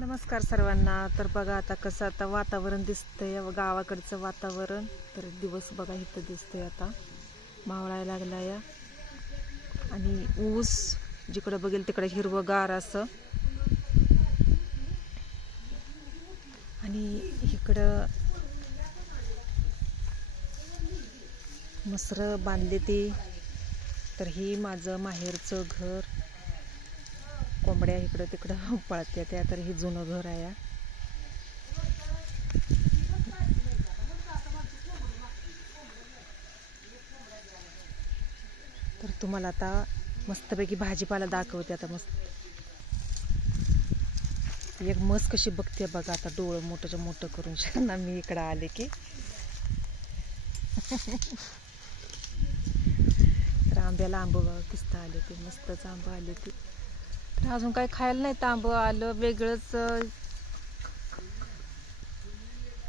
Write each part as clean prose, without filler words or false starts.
नमस्कार सर्वांना. तर बघा आता कसं आता वातावरण दिसतंय गावाकडचं वातावरण. तर दिवस बघा इथं दिसतंय आता मावळायला लागला या आणि ऊस जिकडे बघेल तिकडे हिरवंगार असं आणि इकडं मसर बांधले ते. तर ही माझं माहेरचं घर. कोंबड्या इकडं तिकडं पळत्या त्या. तर ही जुनं घर आहे. तर तुम्हाला आता मस्तपैकी भाजीपाला दाखवते. आता मस्त एक मस कशी बघते बघा. आता डोळं मोठंच्या मोठं करून शाना मी इकडं आले की तर आंब्याला आंब बघा किस्त आले ते. मस्तच आंब आले ते. तर अजून काही खायला नाही. तर आंब आलं वेगळंच,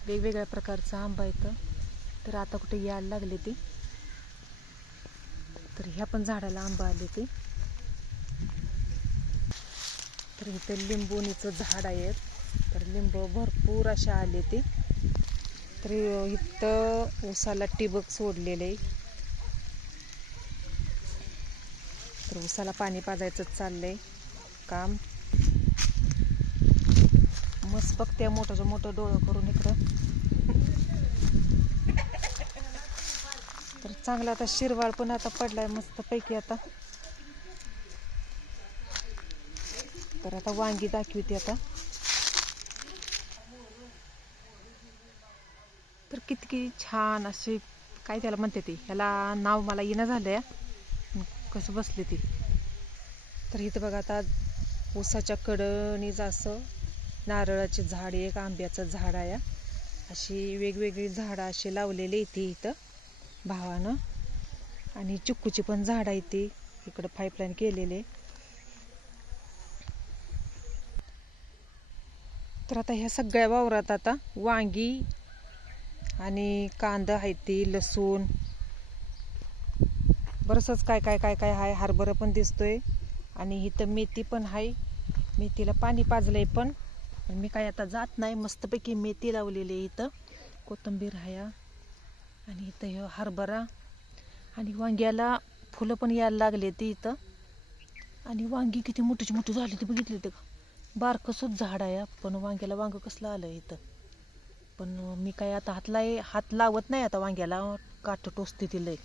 वेगवेगळ्या प्रकारचं आंबा येतं. तर आता कुठे यायला लागले ते. तर ह्या पण झाडाला आंबा आले ते. तर इथं लिंबोणीचं झाड आहे. तर लिंबू भरपूर अशा आले ते. तर इथं ऊसाला ठिबक सोडलेलं आहे. तर ऊसाला पाणी पाजायचं चाललंय काम. मस्त बघते मोठं मोठं डोळं करून इकडं. तर चांगला आता शिरवाळ पण आता पडलाय मस्त पैकी आता. तर आता वांगी दाखवते आता. तर किती छान असे काय त्याला म्हणते ते, ह्याला नाव मला येणं झालंय कसं बसले ती. तर इथं बघा आता ऊसाच्या कडणीच असं नारळाचे झाड, एक आंब्याचं झाड आहे. अशी वेगवेगळी झाडं अशी लावलेली इथे इथं भावानं. आणि चिक्कूची पण झाड आहे ती इकडं पाईपलाईन केलेले. तर आता ह्या सगळ्या वावरात आता वांगी आणि कांदा आहे ती, लसूण बरंच काय काय काय काय आहे. हरभरा पण दिसतोय आणि इथं मेथी पण आहे. मेथीला पाणी पाजलंय पण मी काय आता जात नाही. मस्तपैकी मेथी लावलेली आहे इथं. कोथिंबीर आहे आणि इथं हे हरभरा आणि वांग्याला फुलं पण यायला लागले ती इथं. आणि वांगी किती मोठीची मोठी झाली ती बघितली ते का. बारकंसुद्धा झाड आहे पण वांग्याला वांग कसलं आलं इथं. पण मी काय आता हात लावत नाही आता वांग्याला. काठ टोचते ती लय.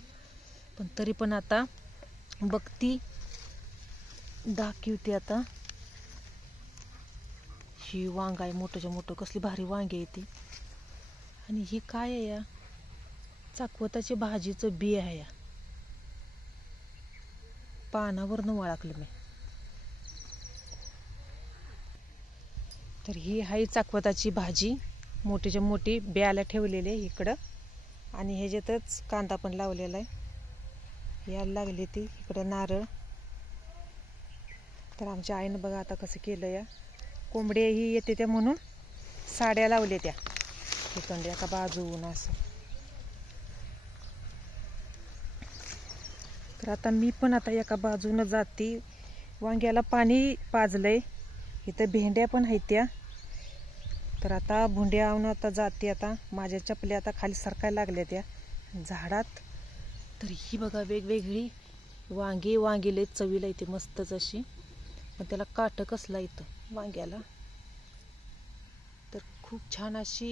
पण तरी पण आता बघती दाखवते आता. ही वांग आहे मोठंच्या मोठं. कसली भारी वांगी आहे ती. आणि ही काय आहे या चाकवताची भाजीचं बी आहे या. पानावरनं ओळखलं मी. तर ही आहे चाकवताची भाजी मोठीच्या मोठी ब्याला ठेवलेली आहे इकडं. आणि ह्याच्यातच कांदा पण लावलेला आहे. यायला लागली ती इकडं नारळ. तर आमच्या आईनं बघा आता कसं केलं या. कोंबड्या ही येते त्या म्हणून साड्या लावल्या त्या तिकडे एका बाजून असं. तर आता मी पण आता एका बाजूनं जाते. वांग्याला पाणी पाजलंय. इथं भेंड्या पण आहेत त्या. तर आता भुंड्यावरून आता जाते. आता माझ्या चपल्या आता खाली सरकायला लागल्या त्या झाडात. तर ही बघा वेगवेगळी वांगी लय चवीला येते मस्तच अशी. पण त्याला काट कसला येतं वांग्याला. तर खूप छान अशी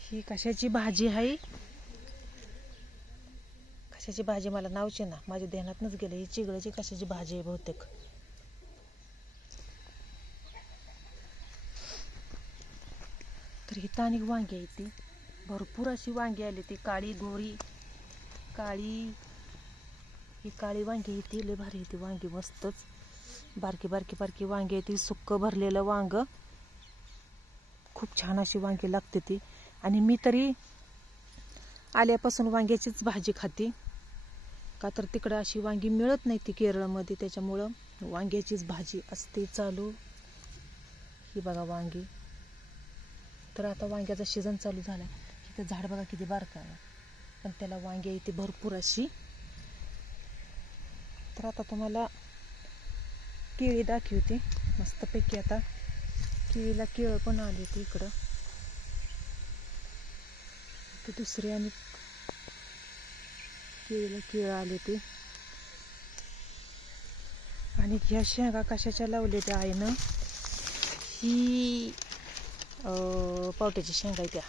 ही कशाची भाजी आहे. कशाची भाजी मला नावची ना माझ्या ध्यानातनच गेलं. ही चिगळाची कशाची भाजी आहे बहुतेक. तर इथं अनेक वांगी आहे ती. भरपूर अशी वांगी आली ती. काळी गोरी काळी. ही काळी वांगी येते लय भारी येते वांगी मस्तच. बारकी बारकी बारकी वांगी येते. सुक्क भरलेलं वांग. खूप छान अशी वांगी लागते ती. आणि मी तरी आल्यापासून वांग्याचीच भाजी खाते. का तर तिकडं अशी वांगी मिळत नाही ती केरळमध्ये. त्याच्यामुळं वांग्याचीच भाजी असते चालू. ही बघा वांगी. तर आता वांग्याचा सीझन चालू झाला. इथं झाड बघा किती बारकं आहे पण त्याला वांगी येते भरपूर अशी. तर आता तुम्हाला केळी दाखवते मस्तपैकी. आता केळीला केळं पण आले ते इकडं. ते दुसरे आणि केळीला केळं आले ते. आणि ह्या शेंगा कशाच्या लावले त्या आईनं, ही पावट्याच्या शेंगा त्या.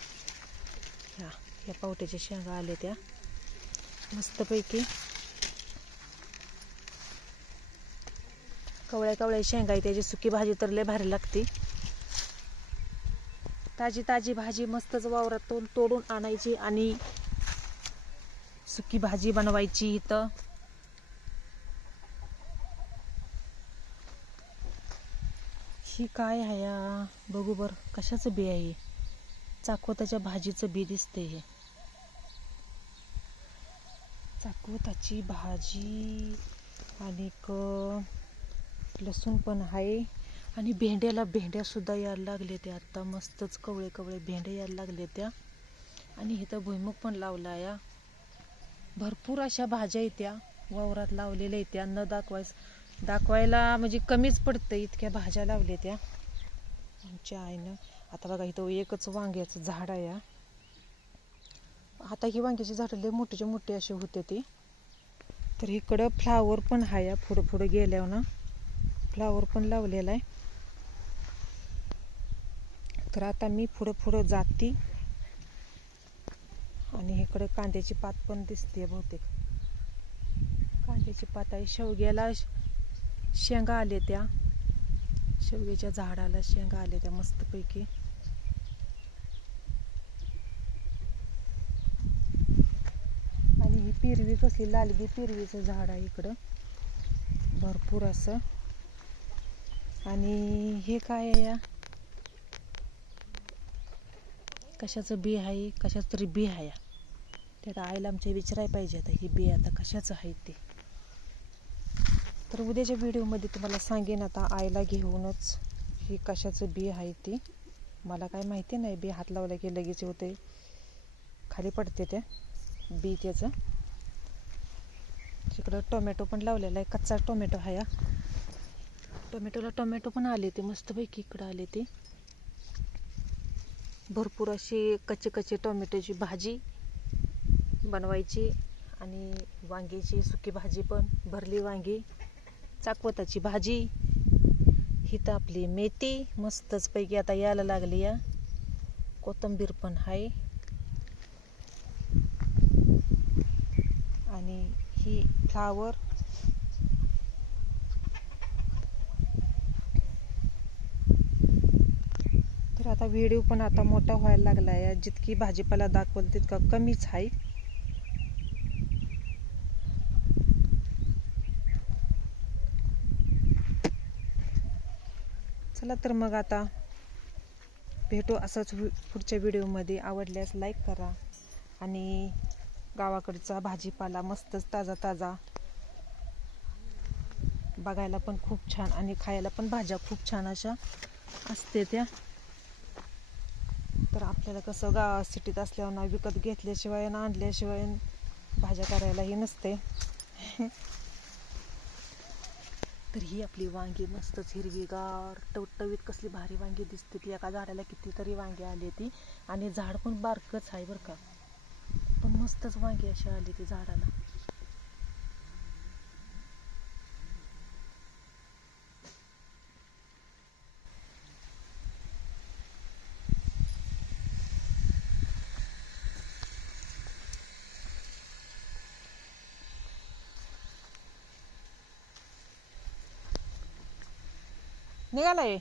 ह्या पावट्याच्या शेंगा आल्या त्या मस्तपैकी. कवळ्या कवळ्या शेंगा त्याची सुकी भाजी तर लय भारी लागते. ताजी ताजी भाजी मस्तच वावरातून तोडून आणायची आणि सुकी भाजी बनवायची. इथं ही काय आहे या बघू बर, कशाचं बी आहे? चाकवताच्या भाजीचं बी दिसते. हे चाकवताची भाजी आणि लसूण पण आहे. आणि भेंड्या सुद्धा यायला लागले त्या. आता मस्तच कवळे कवळे भेंड्या यायला लागले त्या. आणि इथं भुईमुग पण लावला या. भरपूर अशा भाज्या येत्या वावरात लावलेल्या येत्या. न दाखवायला म्हणजे कमीच पडतं इतक्या भाज्या लावल्या त्या आमच्या आईनं. आता बघा इथं एकच वांग्याचं झाड आहे. आता ही वांग्याची झाडं लय मोठे मोठे असे होते ते. तर इकडं फ्लावर पण आहे. पुढं पुढं गेल्यावर ना फ्लावर पण लावलेला आहे. तर आता मी पुढं जाते. आणि इकडं कांद्याची पात पण दिसते बहुतेक. कांद्याची पात आहे. शेवग्याला शेंगा आले त्या. शेवग्याच्या झाडाला शेंगा आले त्या मस्तपैकी. आणि ही पिरवी कसली लालगी पिरवीचं झाड आहे इकडं भरपूर असं. आणि हे काय आहे या, कशाचं बी आहे? कशाच तरी बी आहे. त्यात आईला आमच्या विचारायला पाहिजे आता ही बी आता कशाचं आहे ते. तर उद्याच्या व्हिडिओमध्ये तुम्हाला सांगेन आता आईला घेऊनच ही कशाचं बी आहे ती. मला काय माहिती नाही. बी हात लावला की लगेच होते खाली पडते त्या बी त्याचं. तिकडं टोमॅटो पण लावलेला आहे. कच्चा टोमॅटो आहे. टोमॅटो पण आले ते मस्तपैकी. इकडं आले ते भरपूर अशी कच्चे टोमॅटोची भाजी बनवायची. आणि वांग्याची सुकी भाजी पण, भरली वांगी, चाकवताची भाजी. ही तर आपली मेथी मस्तच पैकी आता यायला लागली या. कोथिंबीर पण आहे. आणि ही फ्लावर. तर आता व्हिडिओ पण आता मोठा व्हायला लागला आहे. जितकी भाजीपाला दाखवल तितका कमीच आहे. चला तर मग आता भेटू असंच पुढच्या व्हिडिओमध्ये. आवडल्यास लाईक करा. आणि गावाकडचा भाजीपाला मस्तच ताजा ताजा बघायला पण खूप छान आणि खायला पण भाज्या खूप छान अशा असते त्या. तर आपल्याला कसं सिटीत असल्यावर ना विकत घेतल्याशिवाय ना आणल्याशिवाय भाज्या करायलाही नसते. तर ही आपली वांगी मस्तच हिरवीगार टवटवीत कसली भारी वांगी दिसते ती. एका झाडाला कितीतरी वांगी आली ती. आणि झाड पण बारकच आहे बरं का, पण मस्तच वांगी अशी आली ती झाडाला. निघालाय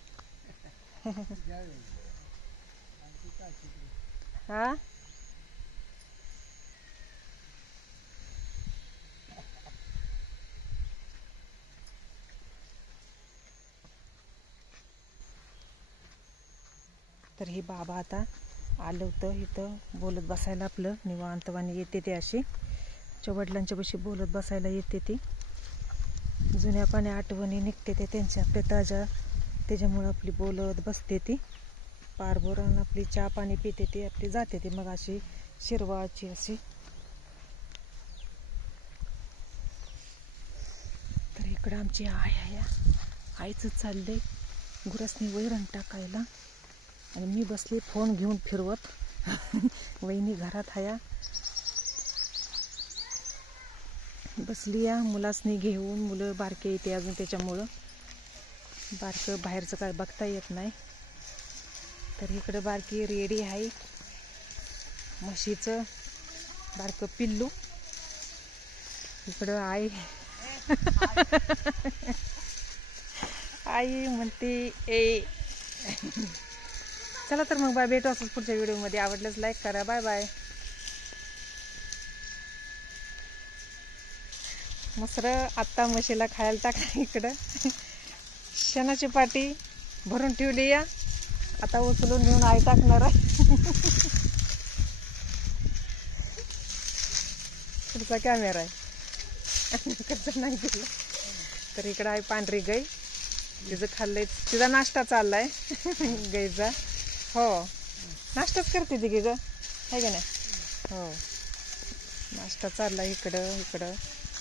हा. तर हे बाबा आता आलं होतं इथं बोलत बसायला. आपलं निवांतवाणी येते ते अशी वडिलांच्या पाशी बोलत बसायला येते ती. जुन्या पाण्या आठवणी निघते ते त्यांच्या आपल्या ताज्या. त्याच्यामुळं आपली बोलत बसते ती. पारभरून आपली चहा पाणी पिते ती. आपली जाते ती मग अशी शिरवाळची अशी. इकडं आमची आय आहे. आईचं चाललंय गुरासनी वैरण टाकायला आणि मी बसले फोन घेऊन फिरवत. वहिनी घरात हाया बसली या मुलासनी घेऊन. मुलं बारके येते अजून त्याच्यामुळं बारकं बाहेरचं काय बघता येत नाही. तर इकडं बारकी रेडी आहे म्हशीचं बारकं पिल्लू. इकडं आई आई म्हणते ए. चला तर मग बाय, भेटू असंच पुढच्या व्हिडिओमध्ये. आवडल्यास लाईक करा. Bye bye. मसर आत्ता म्हशीला खायला टाका. इकडं शेणाची पाटी भरून ठेवली या, आता उचलून नेऊन आई टाकणार आहे. पुढचा कॅमेरा आहे कसं नाही दिलं. तर इकडं आहे पांढरी गाई. तिचं खाल्लंय, तिचा नाश्ता चाललाय गाईचा. हो नाश्ताच करते ती ग, आहे का नाही. हो नाश्ता चाललाय इकडं इकडं.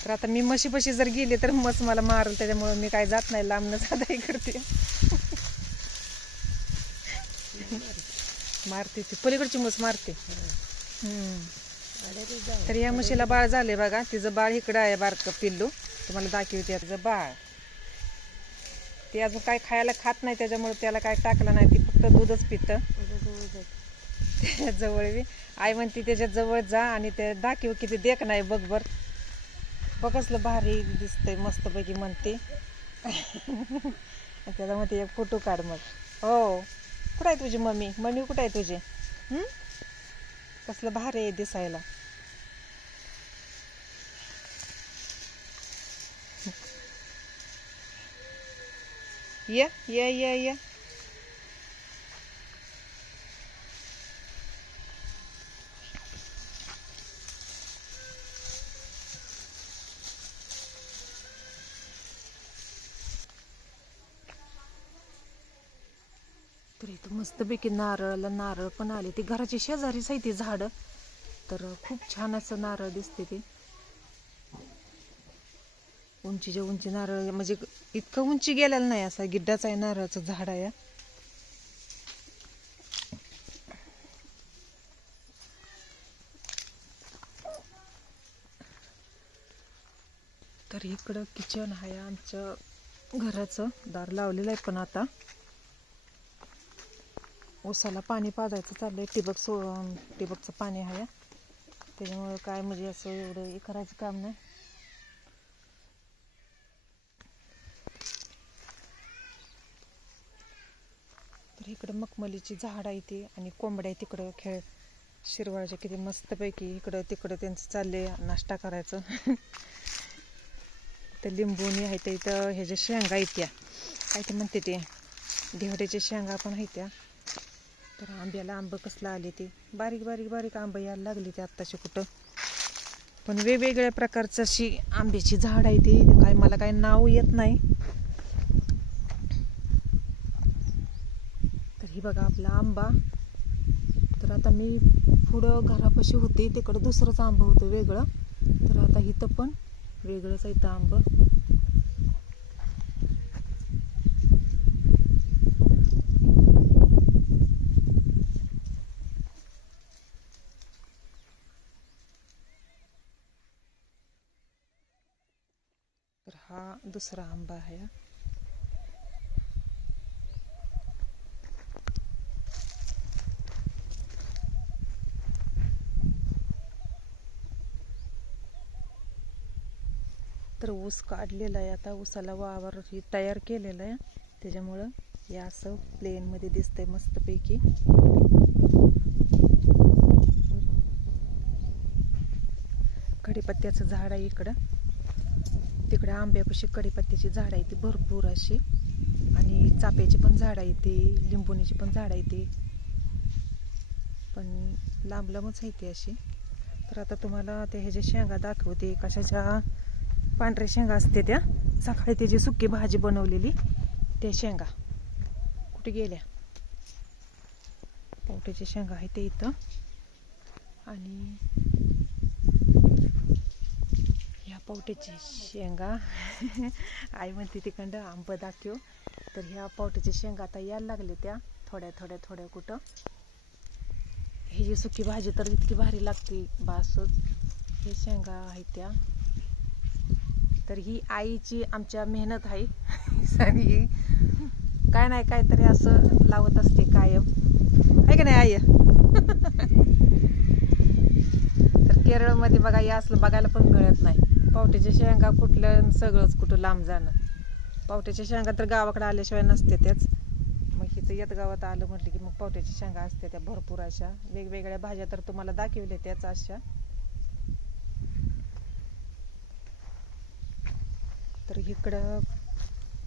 तर आता मी म्हशीपाशी जर गेले तर मस मला मारल, त्याच्यामुळं मी काय जात नाही, लांबनच आता करते. मारते ती पलीकडची म्हस मारते. तर या म्हशीला बाळ झाले बघा. तिचं बाळ इकडं आहे बारकं पिल्लू, तुम्हाला दाखवते. तिचं बाळ ते अजून काय खायला खात नाही, त्याच्यामुळे त्याला काय टाकलं नाही. ती फक्त दूधच पितं. त्याच्या जवळ आई म्हणते त्याच्या जवळ जा आणि ते दाखव किती देख नाही बघ बर. बघ कसलं भारी दिसतंय मस्तपैकी म्हणते. त्याला म्हणते एक फोटो काढ मग. हो कुठं आहे तुझी मम्मी, मम्मी कुठं आहे तुझी. कसलं भारी आहे दिसायला. ये ये ये ये. तर इथं मस्तपैकी नारळ पण आले. ते घराची शेजारीच आहे ती झाडं. तर खूप छान असं नारळ दिसते. ते उंचीच्या उंची नारळ, म्हणजे इतकं उंची गेलेलं नाही, असा गिड्डाचा आहे नारळाचं झाड आहे. तर इकडं किचन आहे आमचं घराचं. दार लावलेलं आहे, पण आता ऊसाला पाणी पाजायचं चाललंय. ठिबकचं पाणी आहे, त्याच्यामुळं काय म्हणजे असं एवढं करायचं काम नाही. तर इकडं मखमलीची झाड आहे ती, आणि कोंबड्या तिकडं शिरवाळच्या किती मस्तपैकी इकडं तिकडं त्यांचं चालले नाश्ता करायचं. तर लिंबूनी आहे ते. इथं ह्याच्या शेंगा येत्या, काय ते म्हणते ते देवड्याच्या शेंगा पण आहेत त्या. तर आंब्याला आंब कसलं आले ते, बारीक बारीक बारीक आंबे यायला लागले ते आत्ताशी कुठं. पण वेगवेगळ्या प्रकारचं अशी आंब्याची झाड आहे ती. काय मला काय नाव येत नाही. तर ही बघा आपला आंबा. तर आता मी पुढं घरापाशी होते, तिकडं दुसरंच आंबं होतं वेगळं. तर आता इथं पण वेगळंच आहे आंबं. तर हा दुसरा आंबा आहे. तर ऊस काढलेला आहे आता. ऊसाला वावर तयार केलेलं आहे, त्याच्यामुळं हे असं प्लेनमध्ये दिसतंय मस्तपैकी. कढीपत्त्याचं झाड आहे इकडं. तिकडे आंब्यापाशी कढीपत्त्याची झाड आहे ती भरपूर अशी, आणि चाफ्याची पण झाड आहे ती, लिंबुनीची पण झाड आहे ती, पण लांब लांबच आहे ती अशी. तर आता तुम्हाला त्या ह्याच्या शेंगा दाखवते. कशाच्या पांढऱ्या शेंगा असते त्या. सकाळी त्याची सुकी भाजी बनवलेली त्या शेंगा कुठे गेल्या. पावट्याच्या शेंगा आहे ते इथं. आणि ह्या पावट्याची शेंगा आई म्हणते तिकडं आंब दाखव. तर ह्या पावट्याच्या शेंगा आता यायला लागले त्या थोड्या थोड्या थोड्या कुठं. ही जी सुकी भाजी तर इतकी भारी लागते बासच. हे शेंगा आहेत त्या. तर ही आईची आमच्या मेहनत आहे. आणि काय नाही काहीतरी असं लावत असते कायम, आहे का नाही आई? तर केरळमध्ये बघा या असलं बघायला पण मिळत नाही. पावट्याच्या शेंगा कुठलं सगळंच कुठं लांब जाणं. पावट्याच्या शेंगा तर गावाकडे आल्याशिवाय नसते त्याच. मग इथं येत गावात आलं म्हटलं की मग पावट्याच्या शेंगा असते त्या भरपूर अशा. वेगवेगळ्या भाज्या तर तुम्हाला दाखवल्या त्याच अशा. तर इकडं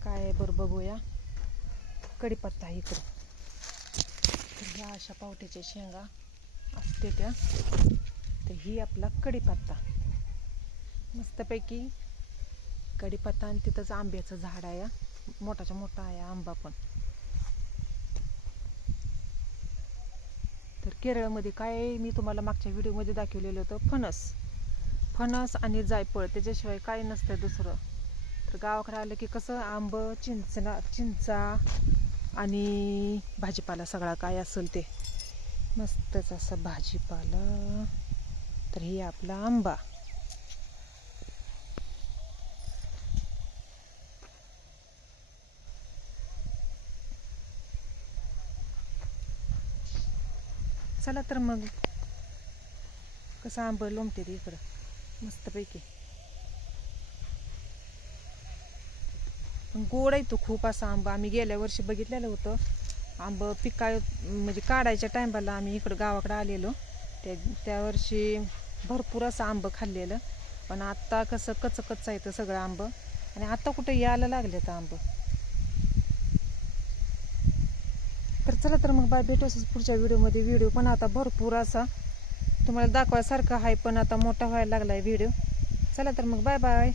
काय आहे बरं बघूया. कढीपत्ता आहे इकडं. तर ह्या अशा पावट्याच्या शेंगा असते त्या. तर ही आपला कढीपत्ता मस्तपैकी कढीपत्ता. आणि तिथंच आंब्याचं झाड आहे, मोठाच्या मोठा आहे आंबा पण. तर केरळमध्ये काय मी तुम्हाला मागच्या व्हिडिओमध्ये दाखवलेलं होतं, फणस आणि जायफळ, त्याच्याशिवाय काय नसतं दुसरं. तर गावाकडे आलं की कसं आंब, चिंचा आणि भाजीपाला सगळा काय असेल ते मस्तच असं भाजीपाला. तर हे आपला आंबा. चला तर मग कसं आंब लोंबते ते इकडं मस्तपैकी. पण गोड आहे तो खूप असा आंबा. आम्ही गेल्या वर्षी बघितलेलं होतं आंब म्हणजे काढायच्या टायमाला आम्ही इकडं गावाकडे आलेलो. त्या वर्षी भरपूर असं आंब खाल्लेलं. पण आत्ता कसं कच्चं आहे सगळं आंब. आणि आता कुठं यायला लागले तर आंब. तर चला तर मग बाय, भेटू असंच पुढच्या व्हिडिओमध्ये. व्हिडिओ पण आता भरपूर असा तुम्हाला दाखवायसारखा आहे, पण आता मोठा व्हायला लागलाय व्हिडिओ. चला तर मग बाय बाय.